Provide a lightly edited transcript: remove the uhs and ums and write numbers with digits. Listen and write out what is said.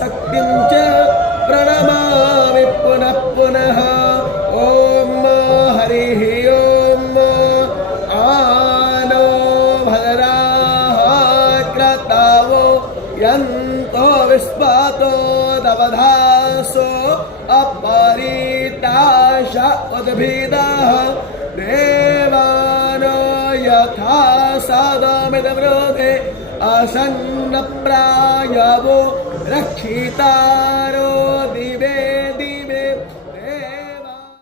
पराशक्तिं च प्रणमामि पुनः पुनः। ॐ हरिः ॐ आनो भद्राः क्रतावो यन्तो विस्पातो दवधासो अपरिताश उद्भिदः देवानो यथा सदमिदवृधे असन्नप्रायवो रक्षितारो